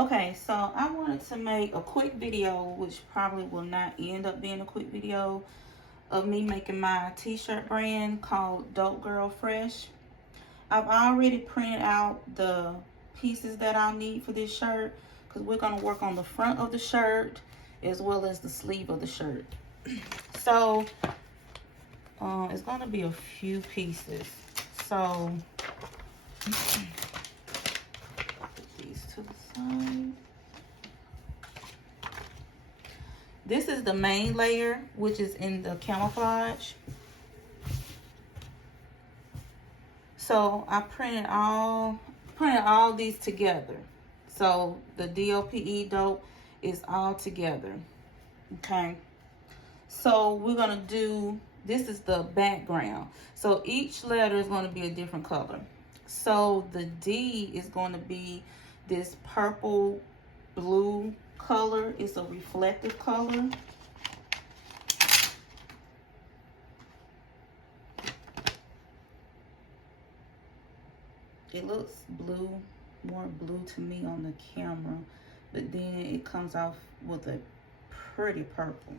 Okay, so I wanted to make a quick video, which probably will not end up being a quick video, of me making my t-shirt brand called Dope Girl Fresh. I've already printed out the pieces that I'll need for this shirt, because we're going to work on the front of the shirt as well as the sleeve of the shirt. So it's going to be a few pieces. So put these to the side. This is the main layer, which is in the camouflage. So I printed all these together. So the DOPE dope is all together. Okay. So we're gonna do, this is the background. So each letter is going to be a different color. So the D is going to be this purple blue color. It's a reflective color. It looks blue, more blue to me on the camera, but then it comes off with a pretty purple.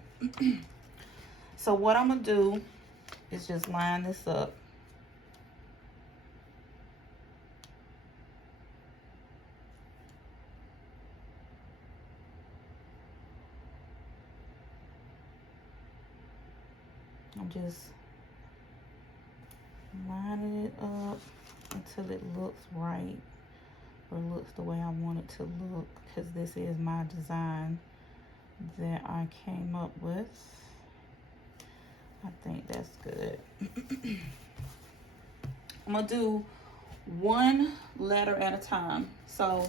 So what I'm gonna do is just line this up. I'm just lining it up until it looks right, or looks the way I want it to look, because this is my design that I came up with. I think that's good. I'm gonna do one letter at a time. So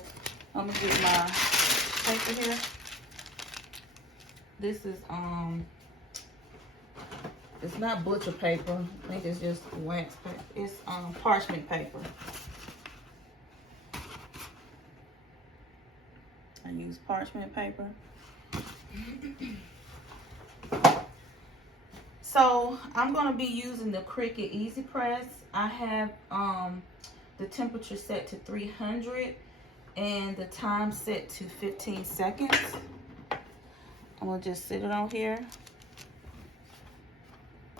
I'm gonna get my paper here. This is it's not butcher paper. I think it's just wax paper. It's parchment paper. I use parchment paper. So I'm gonna be using the Cricut Easy Press. I have the temperature set to 300 and the time set to 15 seconds. I'm gonna just sit it on here,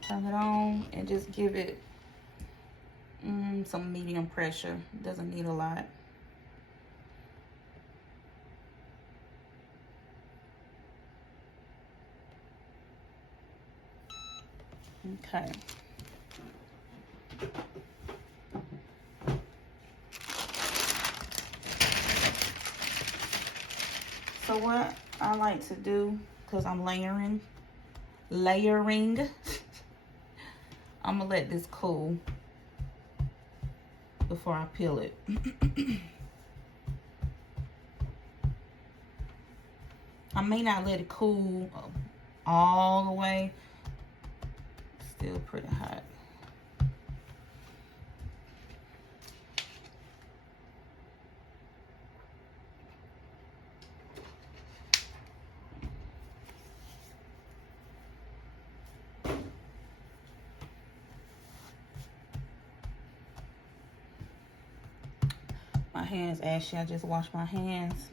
turn it on, and just give it some medium pressure. It doesn't need a lot. Okay. So what I like to do, because I'm layering, I'm gonna let this cool before I peel it. I may not let it cool all the way. Still pretty hot. My hands ashy. I just washed my hands,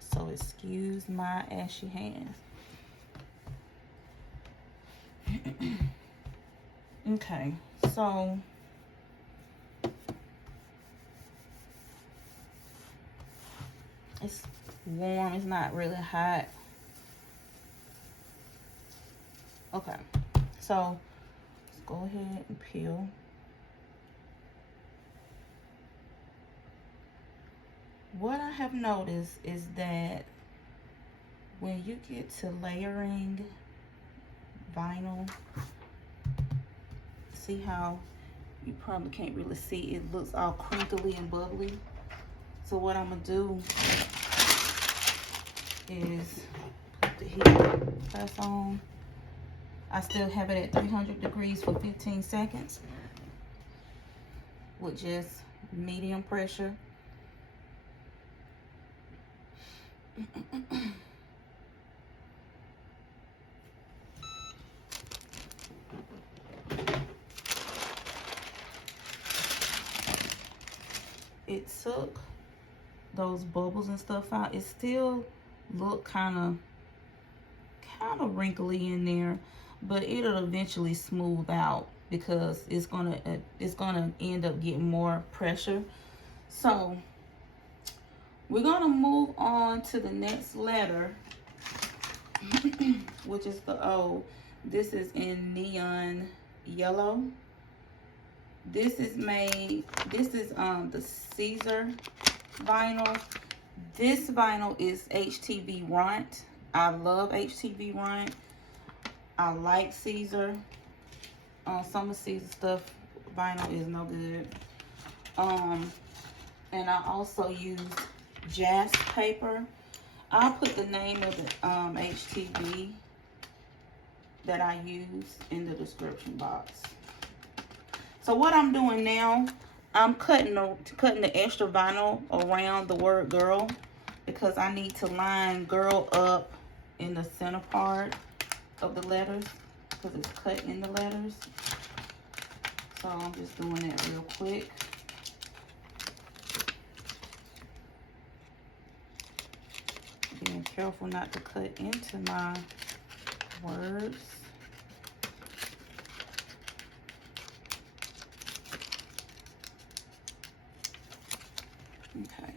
so excuse my ashy hands. Okay, so it's warm, it's not really hot. Okay, so let's go ahead and peel. What I have noticed is that when you get to layering vinyl, see how you probably can't really see, it looks all crinkly and bubbly. So what I'm gonna do is put the heat press on. I still have it at 300 degrees for 15 seconds with just medium pressure. It took those bubbles and stuff out. It still look kind of wrinkly in there, but it'll eventually smooth out because it's gonna end up getting more pressure. So we're gonna move on to the next letter, which is the O. This is in neon yellow. This is the Siser vinyl. This vinyl is HTVRONT. I love HTVRONT. I like Siser. Some of Siser stuff, vinyl is no good. And I also use Jasper paper. I'll put the name of the HTV that I use in the description box. So what I'm doing now, I'm cutting the extra vinyl around the word girl because I need to line girl up in the center part of the letters because it's cut in the letters. So I'm just doing that real quick. Being careful not to cut into my words. Okay.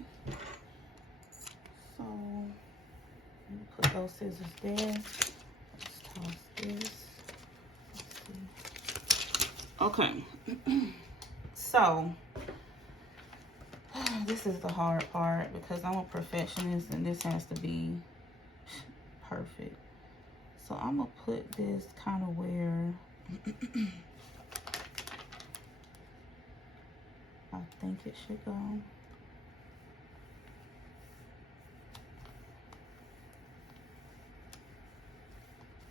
So put those scissors there. Let's toss this. Okay. So this is the hard part because I'm a perfectionist and this has to be perfect. So I'm gonna put this kind of where I think it should go.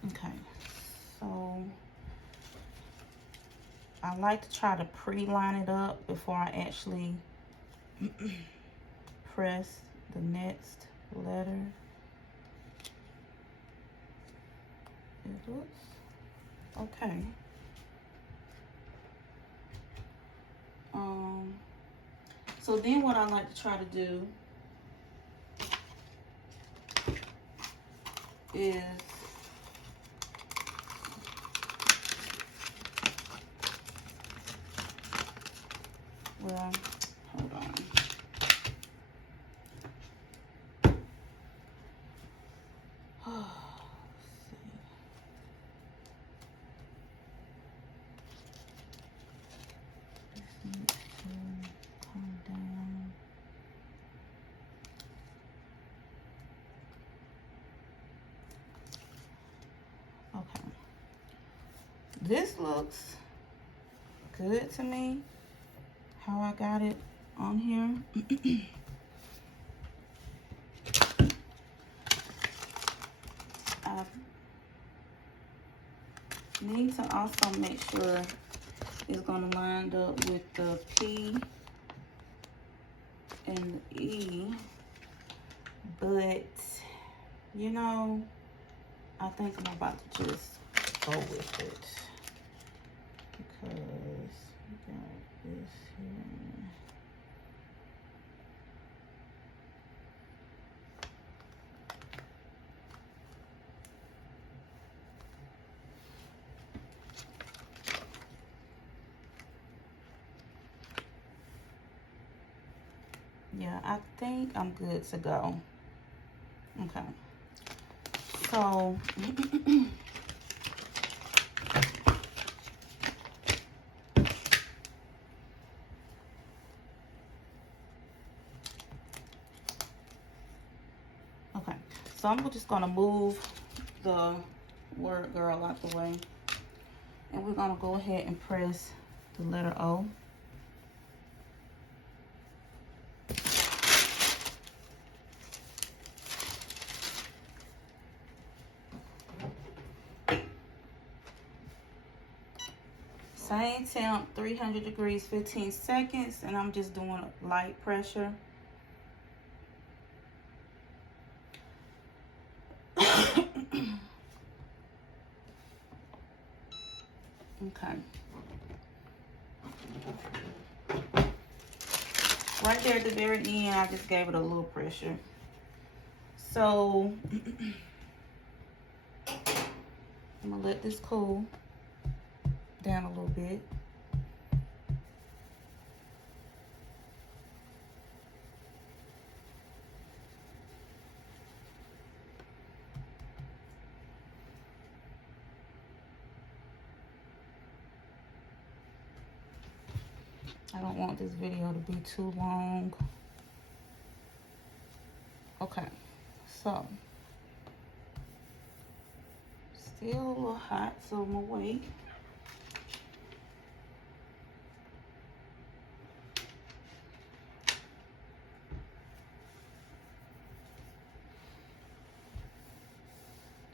Okay, so I like to try to pre-line it up before I actually press the next letter. It looks okay. So then what I like to try to do is well, hold on. Okay. This looks good to me, how I got it on here. I need to also make sure it's going to line up with the P and the E, but you know, I think I'm about to just go with it because we got this here. Yeah, I think I'm good to go. Okay. So, okay. So I'm just gonna move the word girl out the way. And we're gonna go ahead and press the letter O. Same temp, 300 degrees, 15 seconds, and I'm just doing light pressure. Okay. right there at the very end, I just gave it a little pressure. So I'm gonna let this cool down a little bit. I don't want this video to be too long. Okay, so still a little hot, so I'm gonna wait.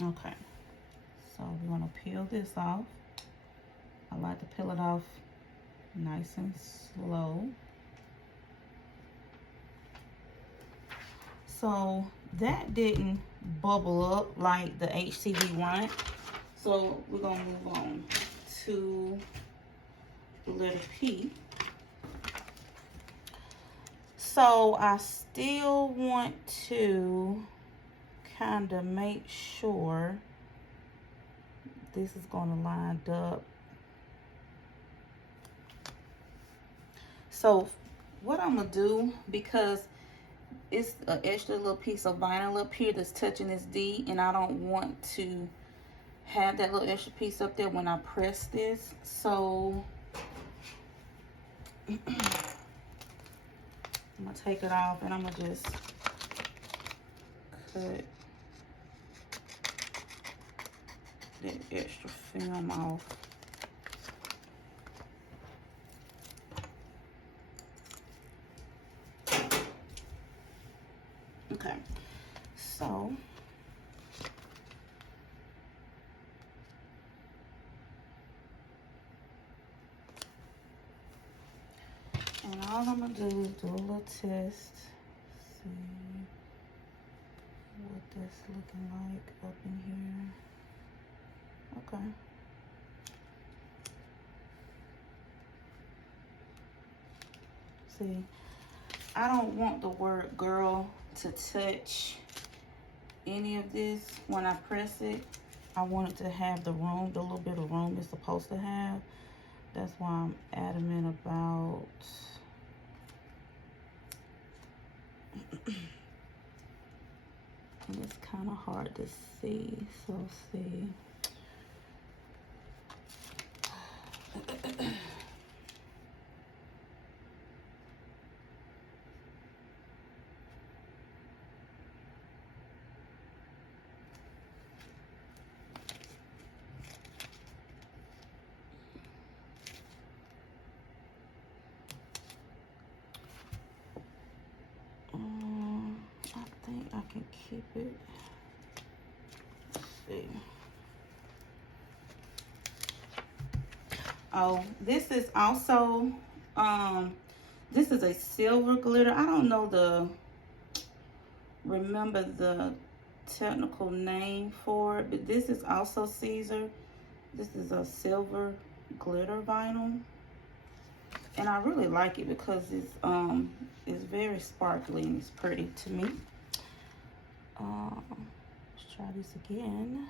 Okay, so we're gonna peel this off. I like to peel it off nice and slow. So that didn't bubble up like the HTVRONT. So we're gonna move on to the letter P. So I still want to kind of make sure this is gonna line up. So what I'm gonna do, because it's an extra little piece of vinyl up here that's touching this D, and I don't want to have that little extra piece up there when I press this. So I'm gonna take it off and I'm gonna just cut that extra film off. Okay, so and all I'm gonna do is do a little test, see what that's looking like up in here. Okay. See, I don't want the word girl to touch any of this when I press it. I want it to have the room, the little bit of room it's supposed to have. That's why I'm adamant about and it's kind of hard to see, so see. I think I can keep it. Let's see. Oh, this is also this is a silver glitter. I don't know remember the technical name for it, but this is also Siser. This is a silver glitter vinyl, and I really like it because it's very sparkly and it's pretty to me. Let's try this again.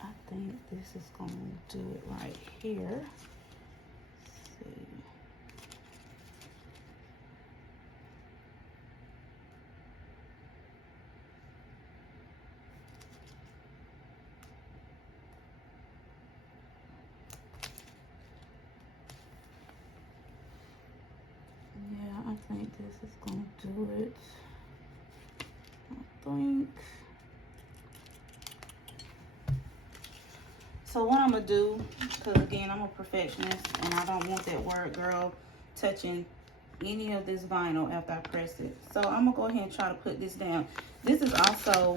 I think this is going to do it right here. Let's see. Yeah, I think this is going to do it. I think. So what I'm gonna do, because again, I'm a perfectionist and I don't want that word girl touching any of this vinyl after I press it. So I'm gonna go ahead and try to put this down. This is also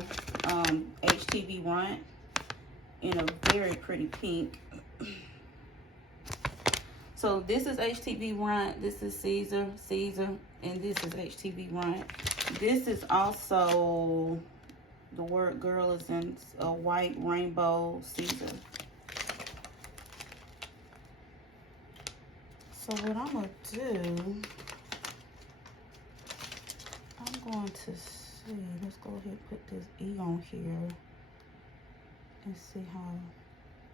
HTVRONT in a very pretty pink. So this is HTVRONT, this is Siser, and this is HTVRONT. This is also, the word girl is in a white rainbow Siser. So what I'm gonna do, I'm going to see, let's go ahead and put this E on here and see how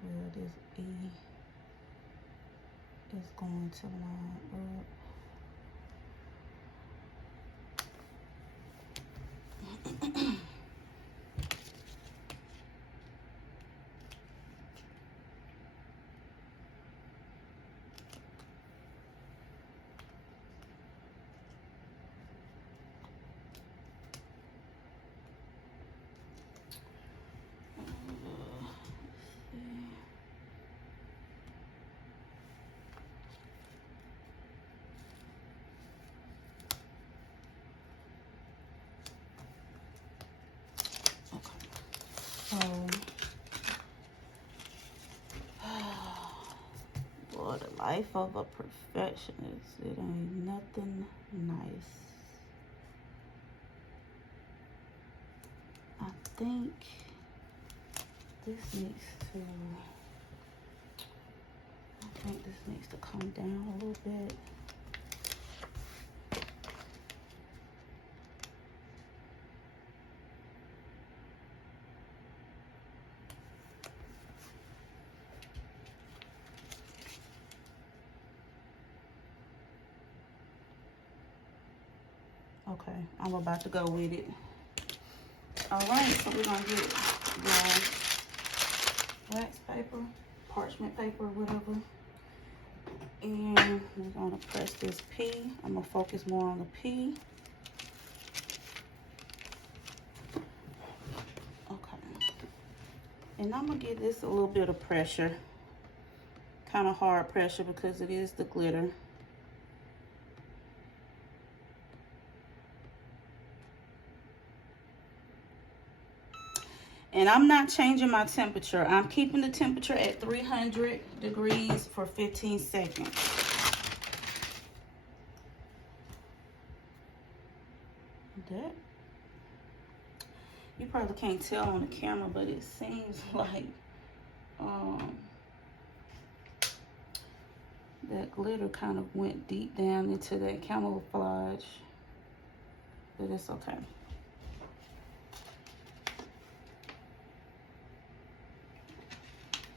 well this E is going to line up. So, boy, the life of a perfectionist, it ain't nothing nice. I think this needs to come down a little bit. Okay, I'm about to go with it. All right, so we're gonna get the wax paper, parchment paper, whatever. And we're gonna press this P. I'm gonna focus more on the P. Okay. And I'm gonna give this a little bit of pressure. Kind of hard pressure because it is the glitter. And I'm not changing my temperature. I'm keeping the temperature at 300 degrees for 15 seconds. That, you probably can't tell on the camera, but it seems like that glitter kind of went deep down into that camouflage, but it's okay.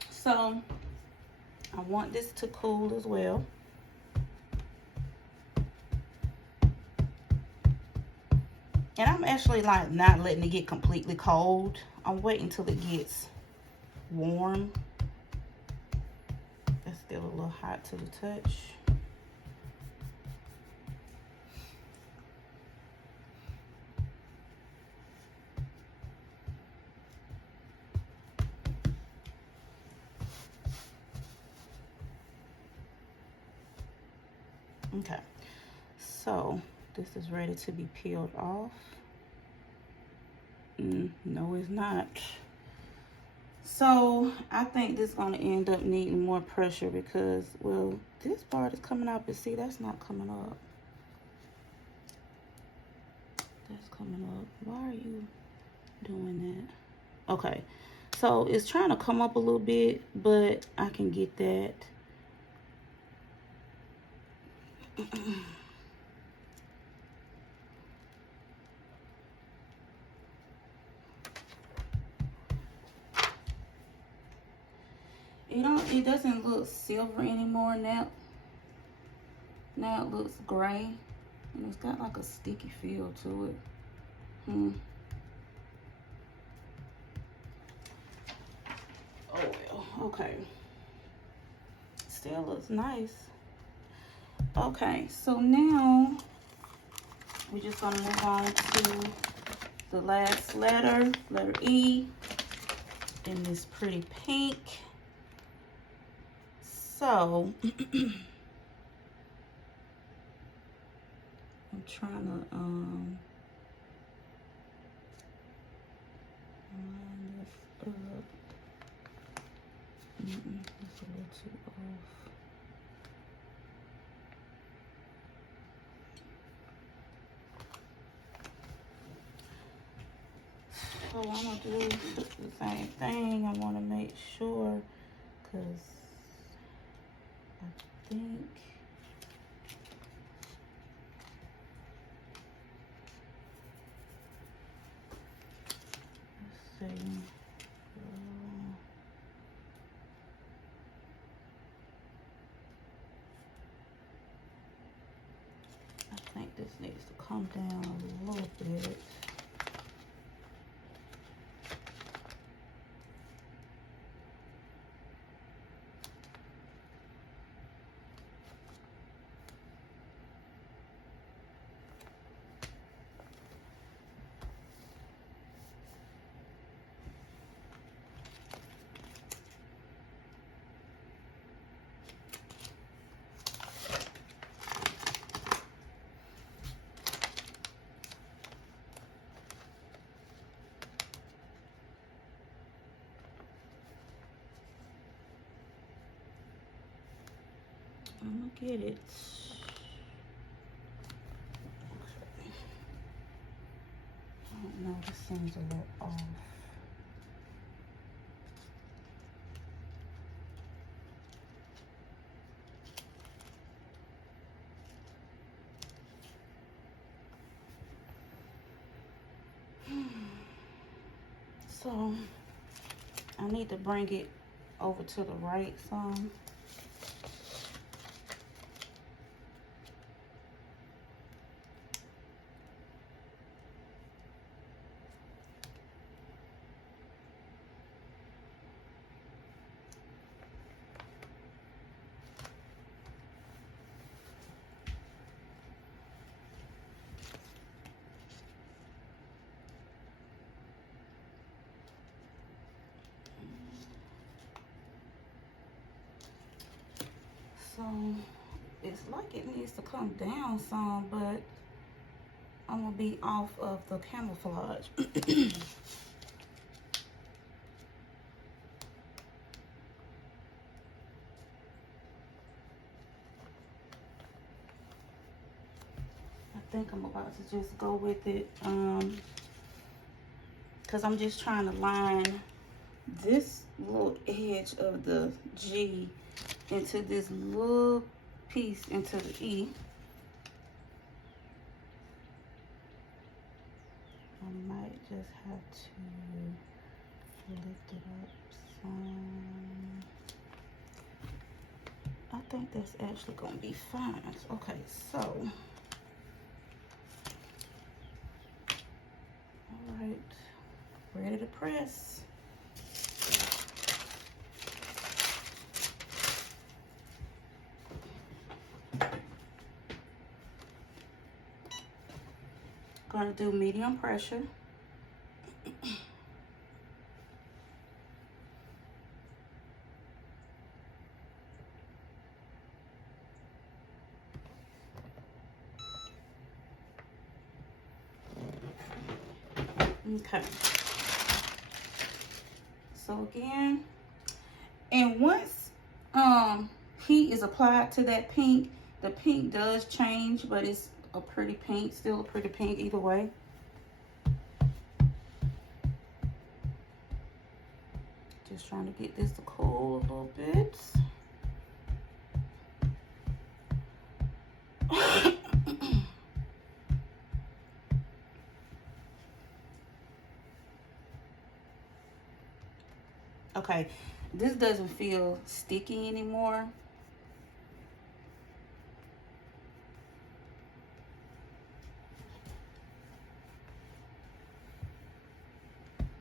So I want this to cool as well. And I'm actually like not letting it get completely cold. I'm waiting till it gets warm. It's still a little hot to the touch. Okay, so this is ready to be peeled off. No, it's not. So I think this is going to end up needing more pressure because, well, this part is coming up, but see, that's not coming up. That's coming up. Why are you doing that? Okay, so it's trying to come up a little bit, but I can get that. It doesn't look silver anymore now. Now it looks gray, and it's got like a sticky feel to it. Oh well, okay. Still looks nice. Okay, so now we're just gonna move on to the last letter, letter E, in this pretty pink. So I'm trying to line this up. It's a little too off. So I'm gonna do the same thing. I want to make sure, because I think think this needs to come down a little bit. I'm gonna get it. Okay. I don't know, this seems a little off. So I need to bring it over to the right some. So it's like it needs to come down some, but I'm gonna be off of the camouflage. I think I'm about to just go with it, because I'm just trying to line this little edge of the G into this little piece into the E. I might just have to lift it up some. I think that's actually gonna be fine. Okay, so all right, ready to press. Gonna do medium pressure. Okay. So again, and once heat is applied to that pink, the pink does change, but it's a pretty pink, still a pretty pink either way. Just trying to get this to cool a little bit. Okay, this doesn't feel sticky anymore.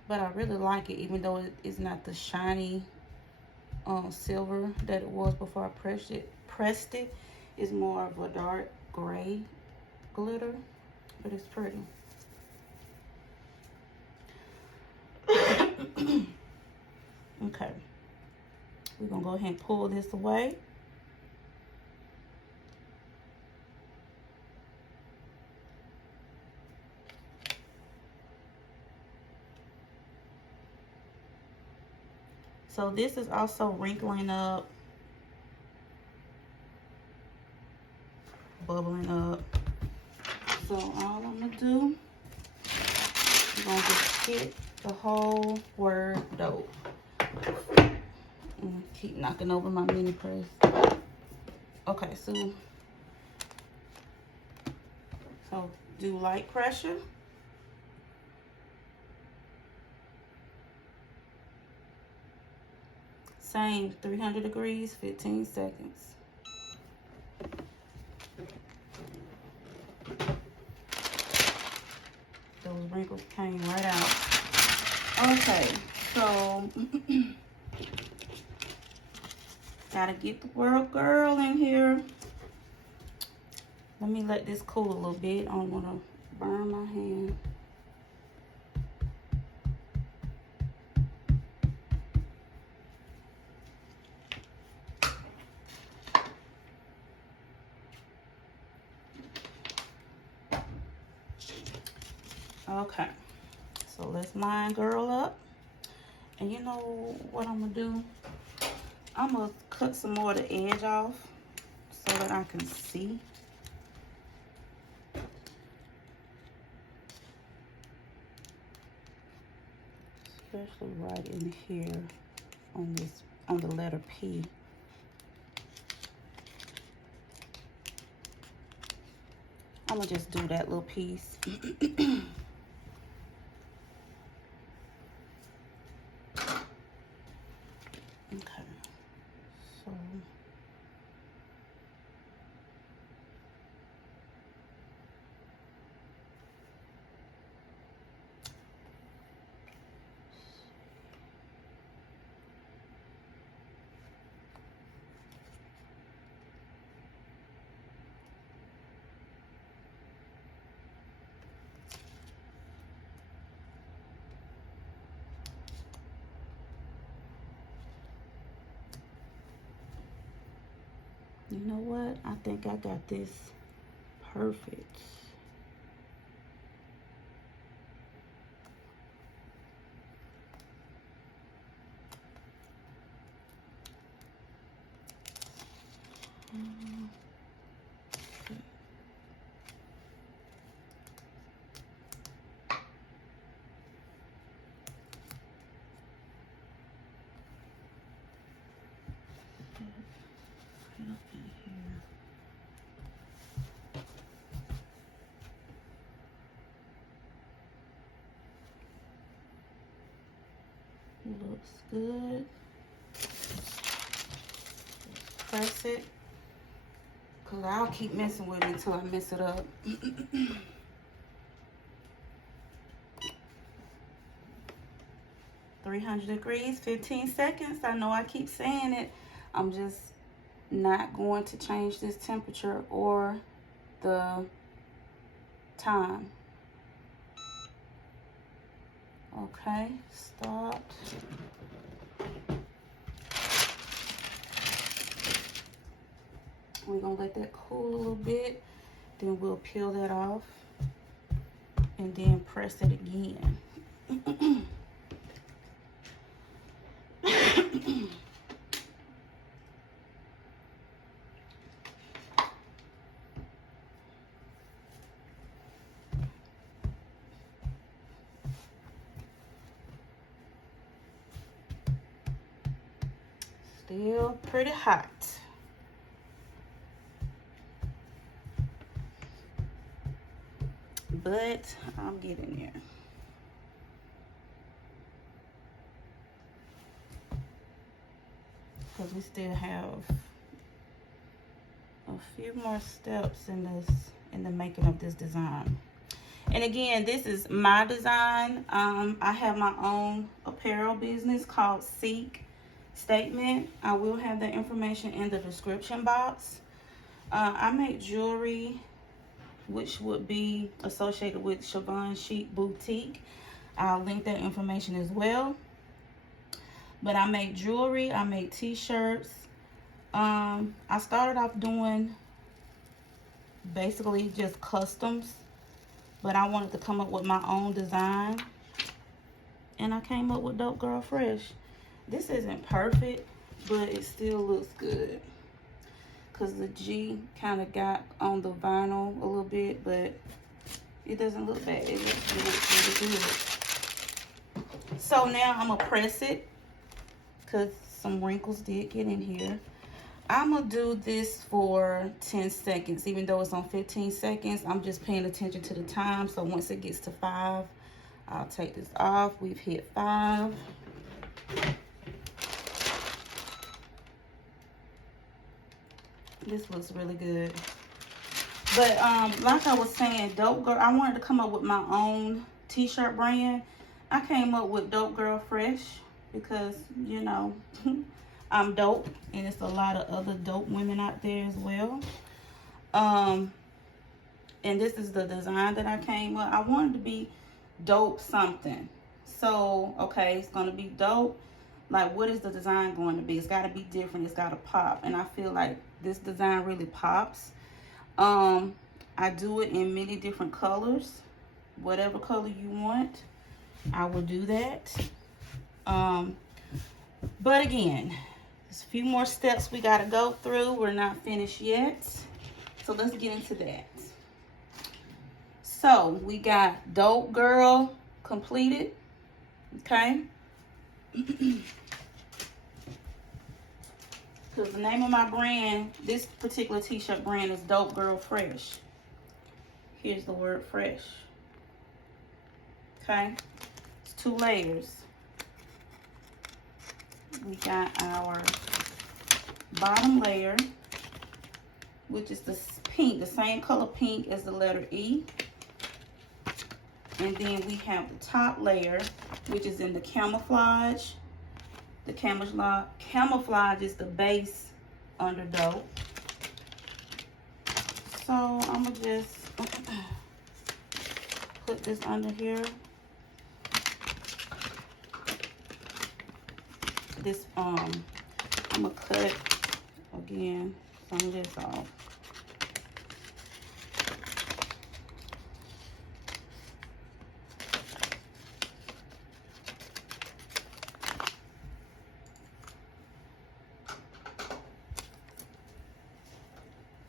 But I really like it, even though it is not the shiny silver that it was before I pressed it. It's more of a dark gray glitter, but it's pretty. Okay, we're gonna go ahead and pull this away. So this is also wrinkling up, bubbling up. So all I'm gonna do, I'm gonna just hit the whole word dope. And keep knocking over my mini press. Okay, so do light pressure. Same, 300 degrees, 15 seconds. those wrinkles came right out. Okay, so gotta get the world girl in here. Let me let this cool a little bit. I don't want to burn my hand. Okay, so let's line girl up. And you know what I'm gonna do? I'm gonna cut some more of the edge off so that I can see. Especially right in here on this, on the letter P. I'm gonna just do that little piece. Okay, so you know what? I think I got this perfect. Looks good. Press it, because I'll keep messing with it until I mess it up. 300 degrees, 15 seconds. I know I keep saying it. I'm just not going to change this temperature or the time. Okay, stopped. We're gonna let that cool a little bit, then we'll peel that off and then press it again. Still pretty hot. But I'm getting there. Because we still have a few more steps in the making of this design. And again, this is my design. I have my own apparel business called Seek Statement. I will have the information in the description box. I make jewelry, which would be associated with Siobhan Chic Boutique. I'll link that information as well. But I make jewelry, I make t-shirts. I started off doing basically just customs, but I wanted to come up with my own design. And I came up with Dope Girl Fresh. This isn't perfect, but it still looks good. Because the G kind of got on the vinyl a little bit, but it doesn't look bad. It looks really good. So now I'm going to press it, because some wrinkles did get in here. I'm going to do this for 10 seconds. Even though it's on 15 seconds, I'm just paying attention to the time. So once it gets to 5, I'll take this off. We've hit 5. This looks really good. But like I was saying, Dope Girl, I wanted to come up with my own t-shirt brand, I came up with Dope Girl Fresh because, you know, I'm dope, and it's a lot of other dope women out there as well. And this is the design that I came up. I wanted to be dope something. So, okay, it's going to be dope. Like, what is the design going to be? It's got to be different. It's got to pop. And I feel like this design really pops. I do it in many different colors. Whatever color you want, I will do that. But again, there's a few more steps we got to go through. We're not finished yet. So let's get into that. So we got Dope Girl completed. Okay. Because the name of my brand, this particular t-shirt brand, is Dope Girl Fresh. Here's the word fresh. Okay. It's 2 layers. We got our bottom layer, which is the pink, the same color pink as the letter E. And then we have the top layer, which is in the camouflage. The camouflage is the base under dope. So I'm gonna just put this under here. This I'm gonna cut again some of this off.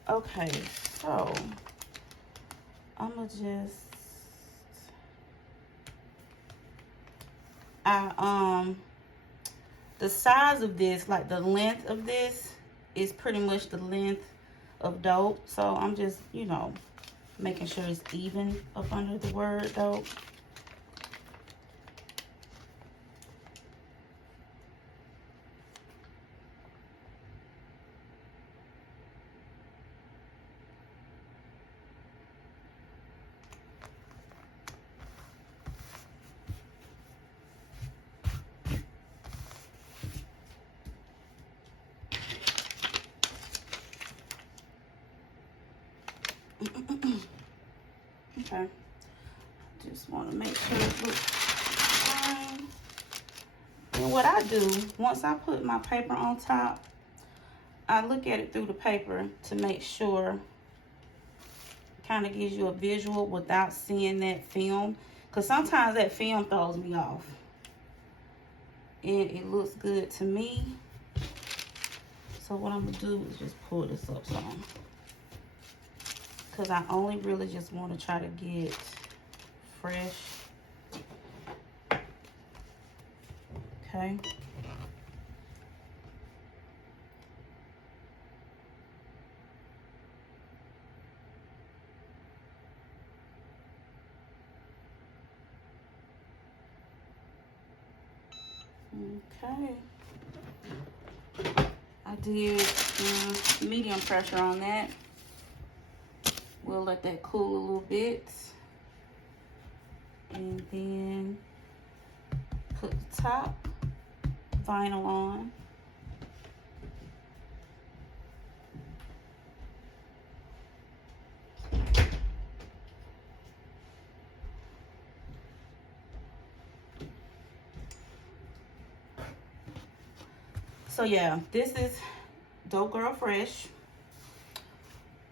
Okay, so I'm gonna just the size of this, like the length of this, is pretty much the length of dope. So I'm just, you know, making sure it's even up under the word dope. Okay, just want to make sure it looks fine. And what I do, once I put my paper on top, I look at it through the paper to make sure it kind of gives you a visual without seeing that film. Because sometimes that film throws me off. And it looks good to me. So what I'm going to do is just pull this up some. Because I only really just want to try to get fresh. Okay. Okay. I did medium pressure on that. We'll let that cool a little bit. And then put the top vinyl on. So yeah, this is Dope Girl Fresh,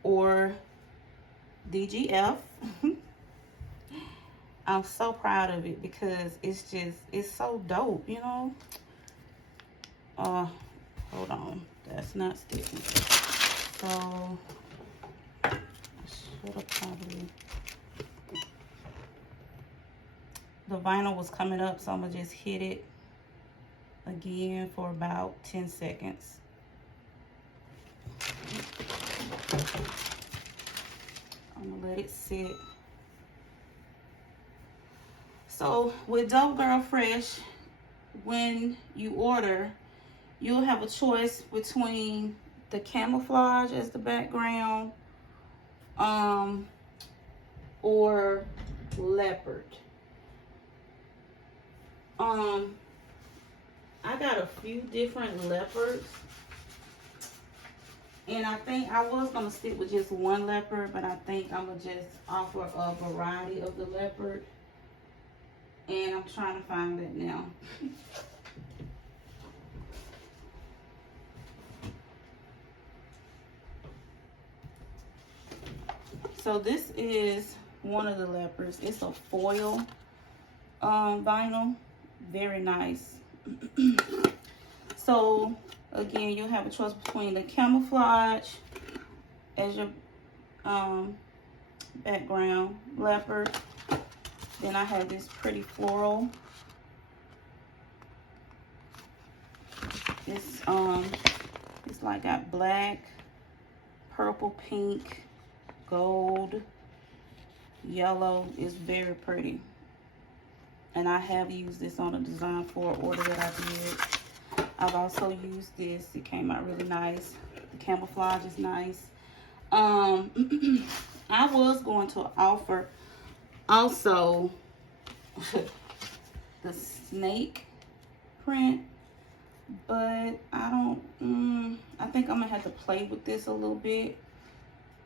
or DGF. I'm so proud of it because it's so dope, you know. Hold on, that's not sticking. So I should have probably, the vinyl was coming up, so I'm gonna just hit it again for about 10 seconds. I'm gonna let it sit. So with Dope Girl Fresh, when you order, you'll have a choice between the camouflage as the background, or leopard. I got a few different leopards. And I think I was going to stick with just one leopard, but I think I'm going to just offer a variety of the leopard. And I'm trying to find it now. So this is one of the leopards. It's a foil vinyl. Very nice. So again, you'll have a choice between the camouflage as your background leopard. Then I have this pretty floral. It's like got black, purple, pink, gold, yellow. It's very pretty. And I have used this on a design for an order that I did. I've also used this. It came out really nice. The camouflage is nice. I was going to offer also the snake print, but I don't, I think I'm gonna have to play with this a little bit,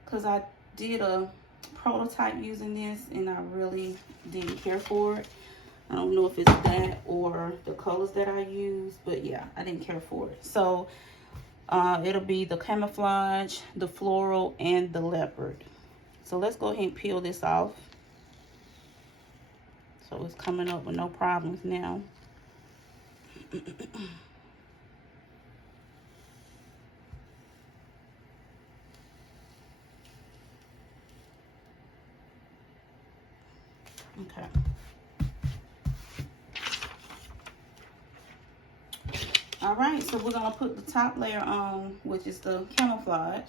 because I did a prototype using this and I really didn't care for it. I don't know if it's that or the colors that I use, but yeah, I didn't care for it. So it'll be the camouflage, the floral, and the leopard. So let's go ahead and peel this off. So it's coming up with no problems now. Okay. All right, so we're gonna put the top layer on, which is the camouflage.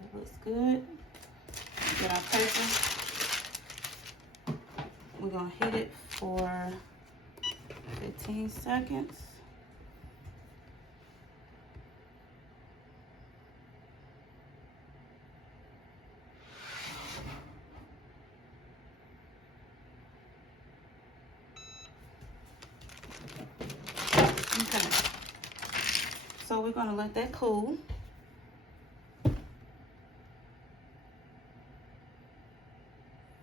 That looks good. Get our paper. We're gonna hit it for 15 seconds. Okay, so we're gonna let that cool.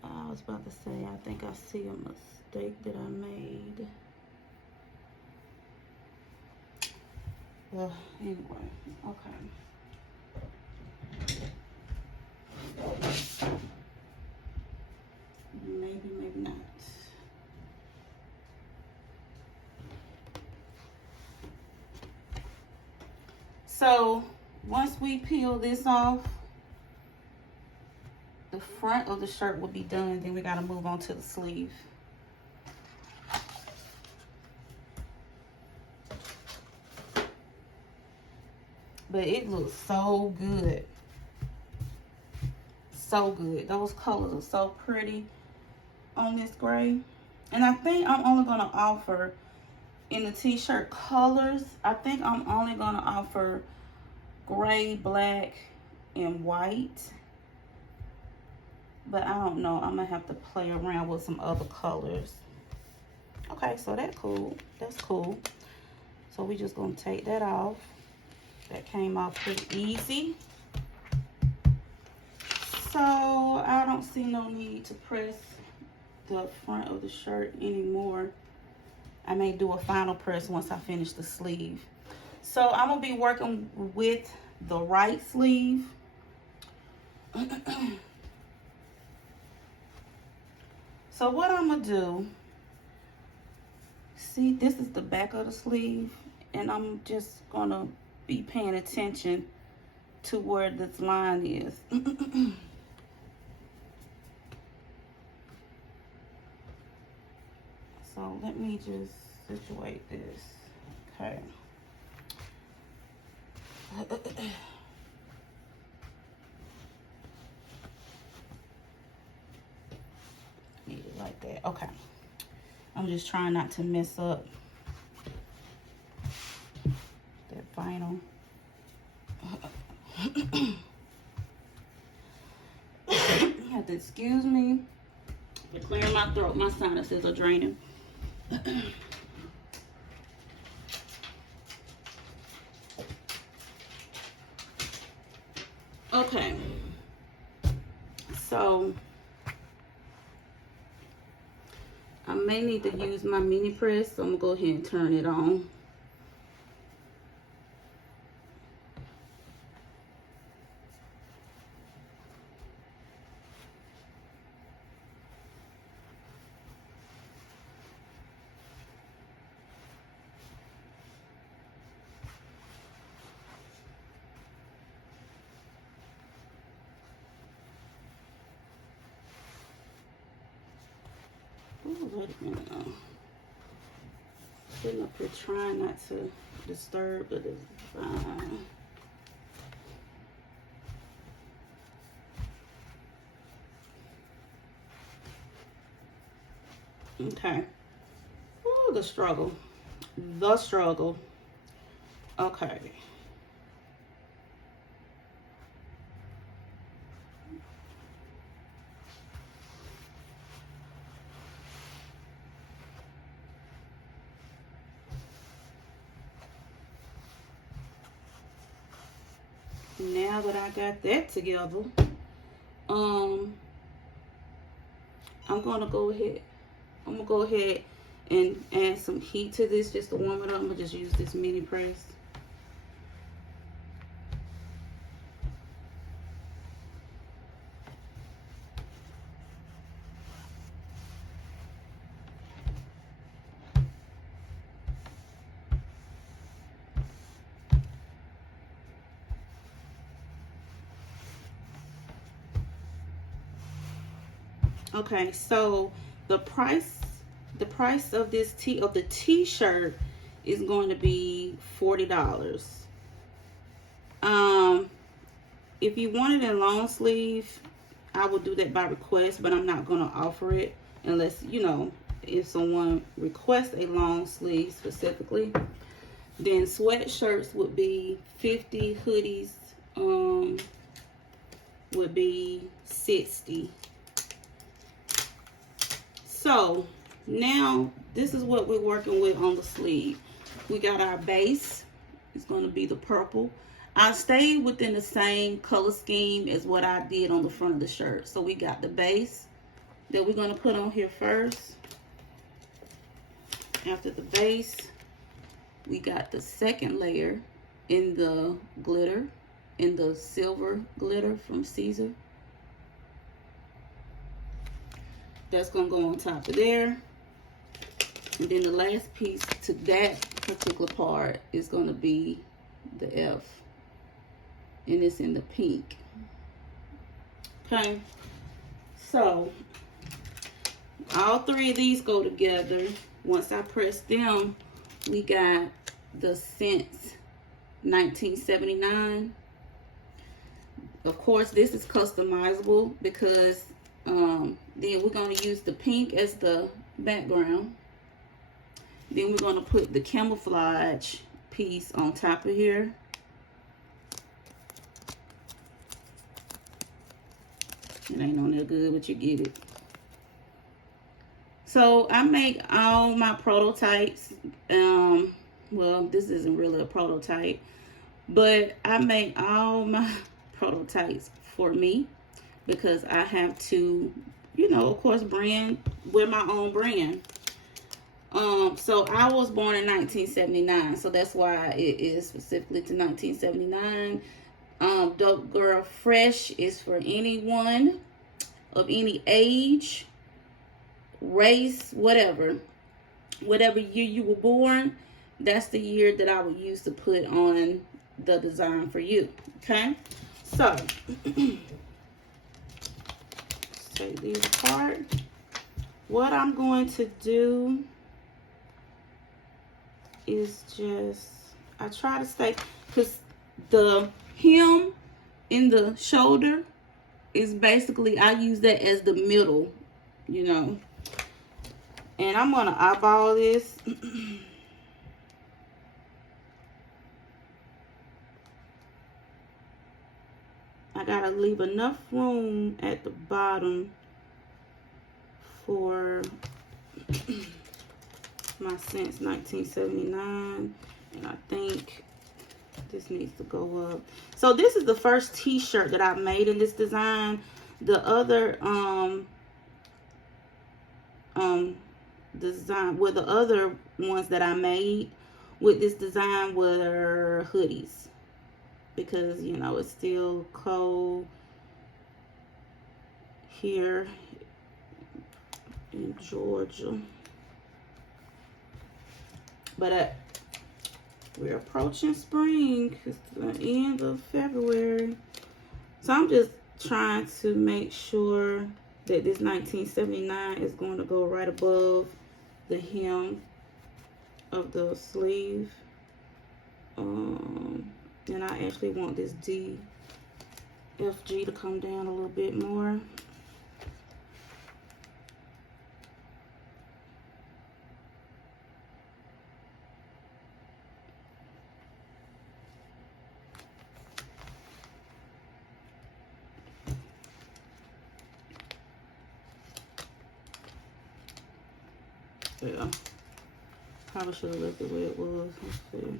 I was about to say, I think I see a mistake that I made. Well, anyway, okay. Maybe, maybe not. So once we peel this off, the front of the shirt will be done. Then we got to move on to the sleeve. But it looks so good. So good. Those colors are so pretty on this gray. And I think I'm only going to offer, in the t-shirt colors, I think I'm only going to offer gray, black, and white. But I don't know. I'm going to have to play around with some other colors. Okay, so that's cool. That's cool. So we just going to take that off. That came off pretty easy. So I don't see no need to press the front of the shirt anymore. I may do a final press once I finish the sleeve. So I'm going to be working with the right sleeve. So what I'm going to do, see, this is the back of the sleeve, and I'm just going to be paying attention to where this line is. So let me just situate this. Okay. Need it like that. Okay. I'm just trying not to mess up vinyl. You have to excuse me for clearing my throat. My sinuses are draining. Okay, so I may need to use my mini press, so I'm gonna go ahead and turn it on. Ooh, wait a minute now. Sitting up here trying not to disturb, but it's fine. Okay. Ooh, the struggle. The struggle. Okay. Now that I got that together, I'm gonna go ahead and add some heat to this just to warm it up. I'm gonna just use this mini press. Okay, so the price of this t-shirt is going to be $40. If you want it in long sleeve, I will do that by request, but I'm not going to offer it unless, you know, if someone requests a long sleeve specifically. Then sweatshirts would be $50, hoodies would be $60. So now this is what we're working with on the sleeve. We got our base. It's going to be the purple. I stayed within the same color scheme as what I did on the front of the shirt. So we got the base that we're going to put on here first. After the base, we got the second layer in the glitter, in the silver glitter from Siser. That's going to go on top of there. And then the last piece to that particular part is going to be the F. And it's in the pink. Okay. So, all three of these go together. Once I press them, we got the Since 1979. Of course, this is customizable because then we're going to use the pink as the background. Then we're going to put the camouflage piece on top of here. It ain't on there good, but you get it. So I make all my prototypes. Well, this isn't really a prototype, but I make all my prototypes for me because I have to, you know, of course, wear my own brand. So I was born in 1979, so that's why it is specifically to 1979. Dope Girl Fresh is for anyone of any age, race, whatever year you were born, that's the year that I would use to put on the design for you. Okay, so take these apart. What I'm going to do is just, I try to stay, because the hem in the shoulder is basically, I use that as the middle, you know. And I'm going to eyeball this. I gotta leave enough room at the bottom for my Since 1979, and I think this needs to go up. So this is the first t-shirt that I made in this design. The other design, well, the other ones that I made with this design were hoodies, because you know it's still cold here in Georgia, but we're approaching spring. It's the end of February, so I'm just trying to make sure that this 1979 is going to go right above the hem of the sleeve. And I actually want this DFG to come down a little bit more. Yeah, probably should have left it where it was. Let's see.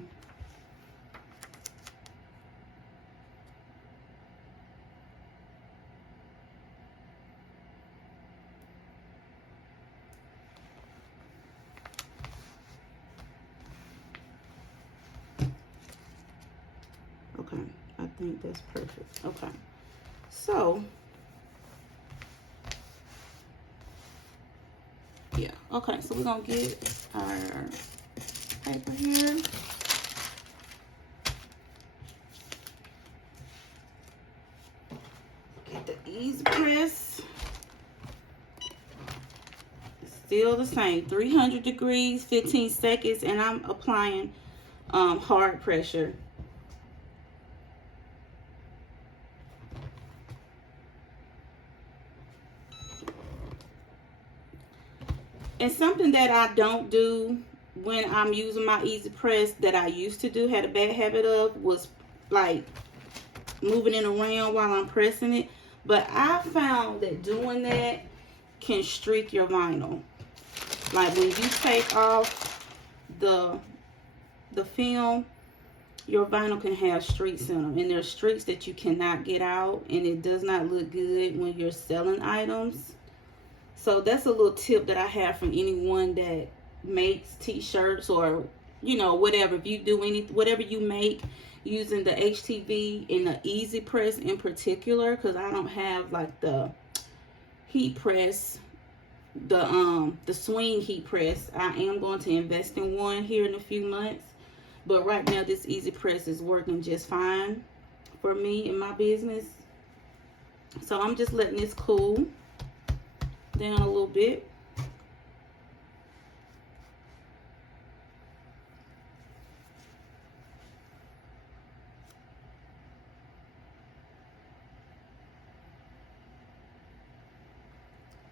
Okay, I think that's perfect. Okay, so yeah, okay, so we're gonna get our paper here. Get the easy press. Still the same, 300 degrees, 15 seconds, and I'm applying hard pressure. And something that I don't do when I'm using my easy press that I used to do, had a bad habit of, was like moving it around while I'm pressing it. But I found that doing that can streak your vinyl. Like when you take off the film, your vinyl can have streaks in them, and there's streaks that you cannot get out, and it does not look good when you're selling items. So that's a little tip that I have from anyone that makes t-shirts, or you know, whatever. If you do whatever you make using the HTV and the easy press in particular, because I don't have like the heat press, the swing heat press. I am going to invest in one here in a few months, but right now this easy press is working just fine for me in my business. So I'm just letting this cool down a little bit.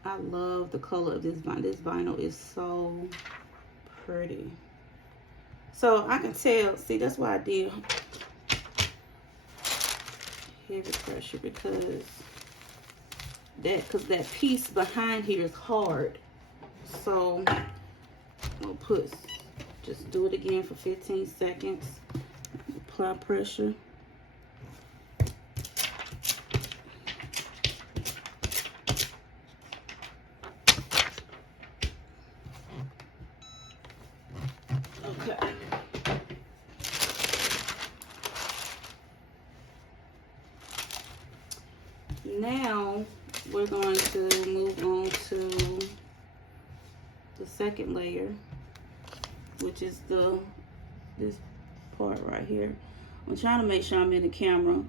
I love the color of this vinyl. This vinyl is so pretty. So I can tell, see, that's why I did heavy pressure, because that piece behind here is hard. So we'll just do it again for 15 seconds. Apply pressure. Okay. Now we're going to move on to the second layer, which is this part right here. I'm trying to make sure I'm in the camera.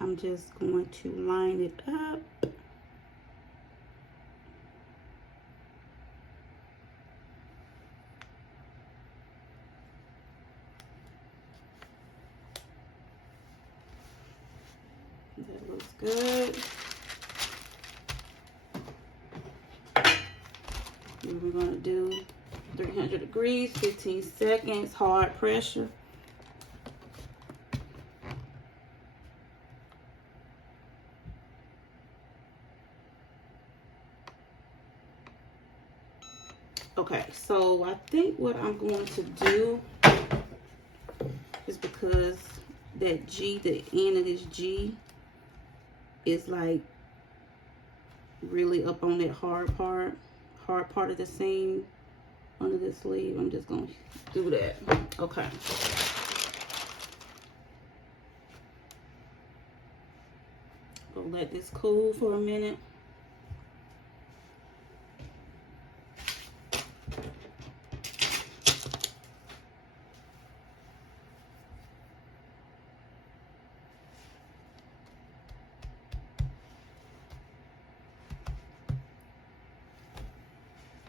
I'm just going to line it up. That looks good. What we're going to do 300 degrees, 15 seconds, hard pressure. Okay, so I think what I'm going to do is, because that G, the end of this G is like really up on that hard part of the seam under the sleeve, I'm just gonna do that. Okay. Gonna let this cool for a minute.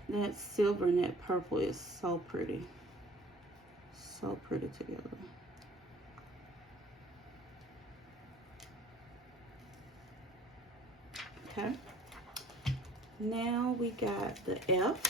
That silver and that purple is so pretty. So pretty together. Okay. Now we got the F.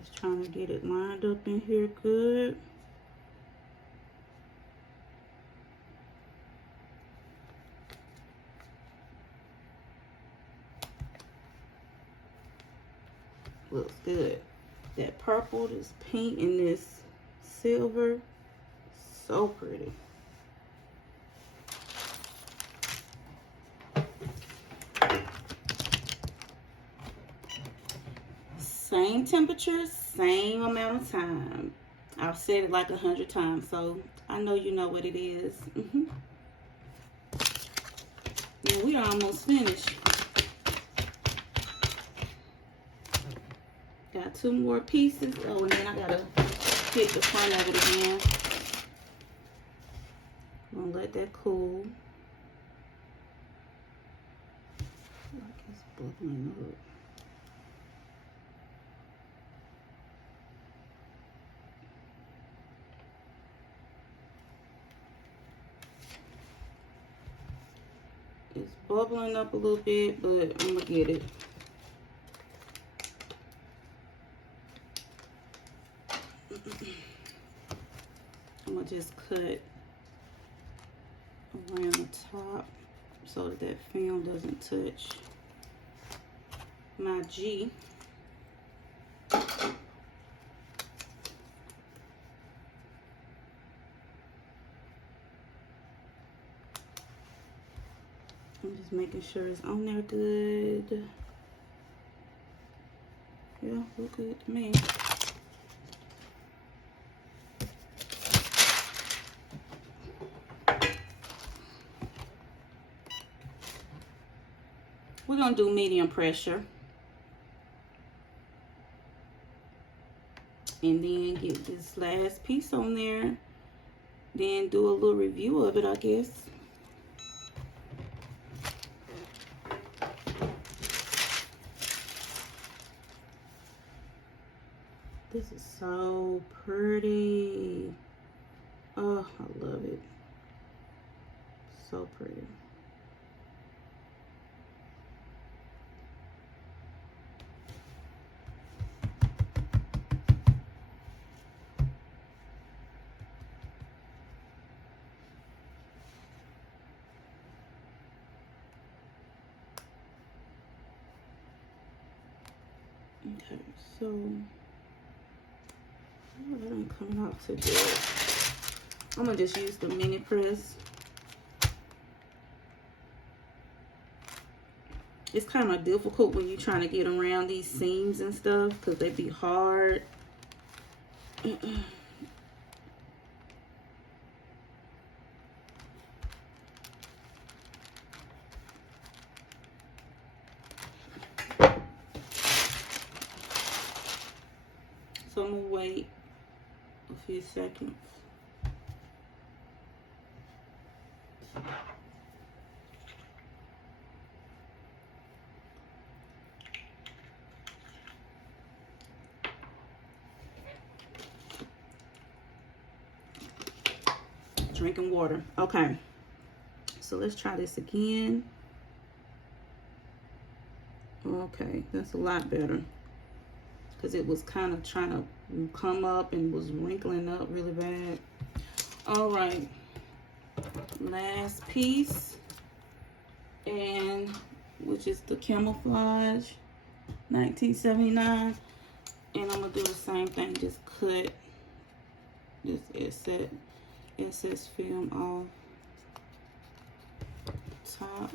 Just trying to get it lined up in here good. Looks good. That purple, this pink, and this silver, so pretty. Same temperature, same amount of time. I've said it like 100 times, so I know you know what it is. Yeah, we are almost finished. Got 2 more pieces. Oh, and then I gotta hit the front of it again. I'm gonna let that cool. Like it's bubbling up. It's bubbling up a little bit, but I'm gonna get it. I'm gonna just cut around the top so that that film doesn't touch my G. I'm just making sure it's on there good. Yeah, look good to me. We're gonna do medium pressure. And then get this last piece on there. Then do a little review of it, I guess. This is so pretty. Oh, I love it. So pretty. Okay, so oh, that ain't coming out too good. I'm gonna just use the mini press. It's kind of difficult when you're trying to get around these seams and stuff because they be hard. So I'm gonna wait a few seconds. drinking water. Okay, so let's try this again. Okay, that's a lot better, because it was kind of trying to come up and was wrinkling up really bad. All right, last piece, and which is the camouflage 1979, and I'm gonna do the same thing, just cut this excess film off top.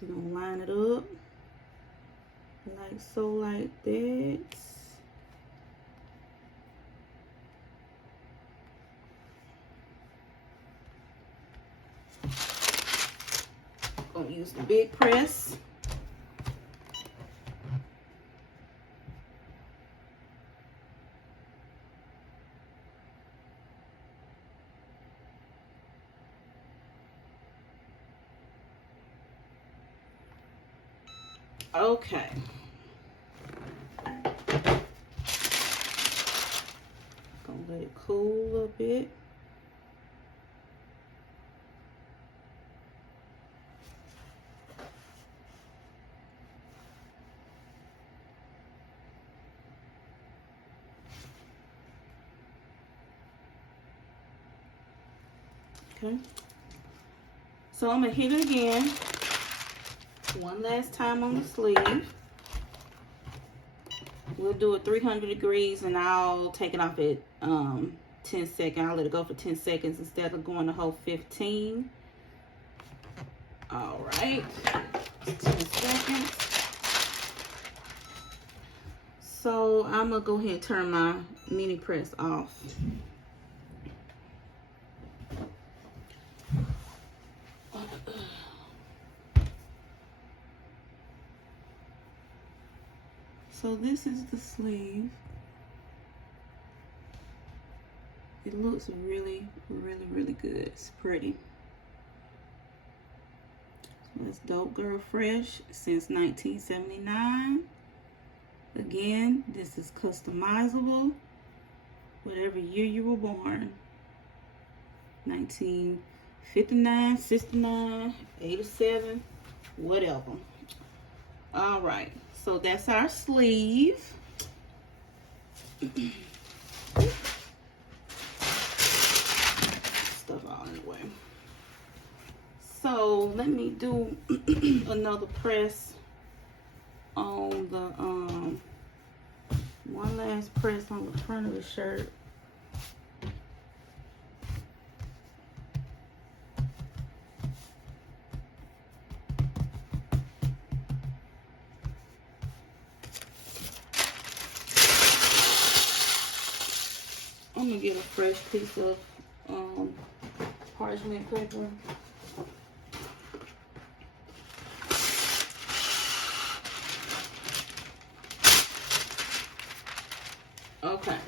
We're gonna line it up like so, like that. Gonna use the big press. Okay. Gonna let it cool a little bit. Okay. So I'm gonna hit it again. One last time on the sleeve. We'll do it 300 degrees and I'll take it off at 10 seconds. I'll let it go for 10 seconds instead of going the whole 15. All right, 10 seconds. So I'm gonna go ahead and turn my mini press off. So this is the sleeve. It looks really, really, really good. It's pretty. So it's Dope Girl Fresh since 1979. Again, this is customizable. Whatever year you were born. 1959, 69, 87, whatever. All right. So that's our sleeve. Stuff all in the way. So let me do another press on the one last press on the front of the shirt. I'm gonna get a fresh piece of parchment paper. Okay.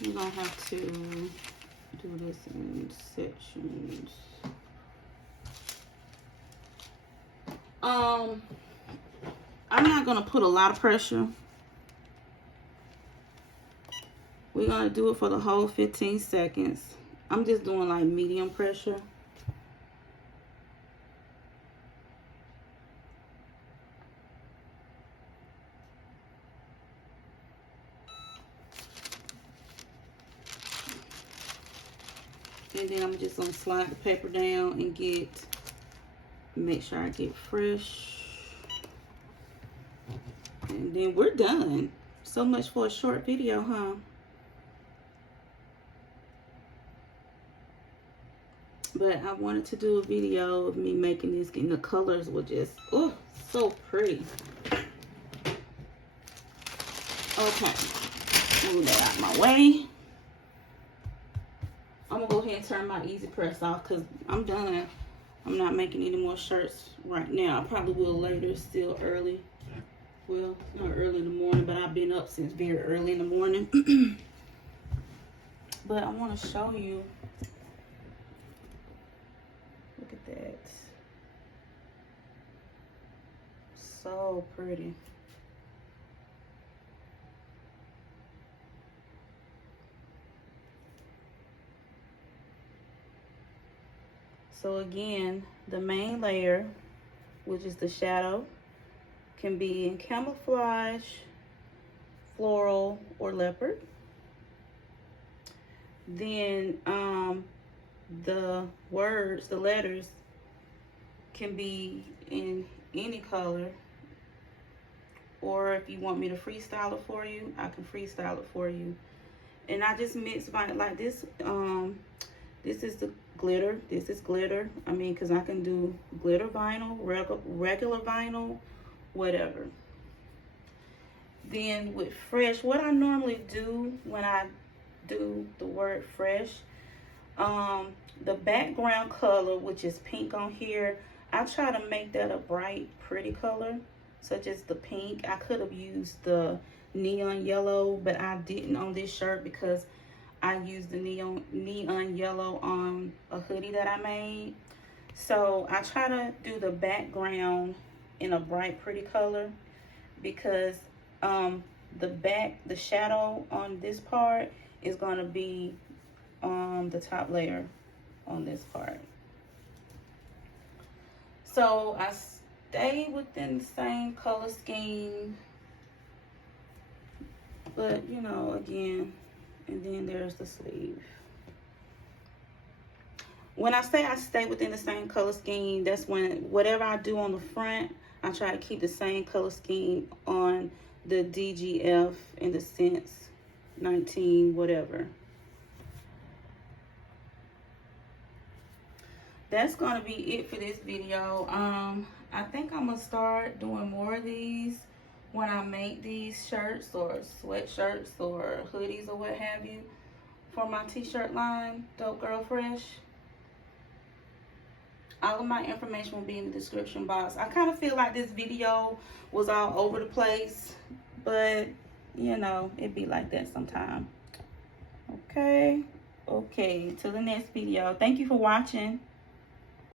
You're gonna have to do this in sections. I'm not gonna put a lot of pressure. We're gonna do it for the whole 15 seconds. I'm just doing like medium pressure. And then I'm just gonna slide the paper down and make sure I get fresh. And then we're done. So much for a short video, huh? But I wanted to do a video of me making this, and the colors were just, oh, so pretty. Okay, move that out of my way. I'm gonna go ahead and turn my easy press off because I'm done. I'm not making any more shirts right now. I probably will later. It's still early. Well, not early in the morning, but I've been up since very early in the morning. But I want to show you. Look at that. so pretty. So again, the main layer, which is the shadow, can be in camouflage, floral, or leopard. Then the words, the letters, can be in any color. Or if you want me to freestyle it for you, I can freestyle it for you. And I just mix vinyl like this. This is the glitter. This is glitter. I mean, because I can do glitter vinyl, regular vinyl, whatever. Then with fresh, what I normally do when I do the word fresh, the background color, which is pink on here, I try to make that a bright, pretty color, such as the pink. I could have used the neon yellow, but I didn't on this shirt because I used the neon yellow on a hoodie that I made. So I try to do the background in a bright, pretty color because the shadow on this part is going to be on the top layer on this part. So I stay within the same color scheme, but you know, again, and then there's the sleeve. When I say I stay within the same color scheme, that's when whatever I do on the front, I try to keep the same color scheme on the DGF in the Sense 19 whatever. That's gonna be it for this video. I think I'm gonna start doing more of these when I make these shirts or sweatshirts or hoodies or what have you for my t-shirt line, Dope Girl Fresh. All of my information will be in the description box. I kind of feel like this video was all over the place, but you know, it be like that sometime. Okay, till the next video. Thank you for watching.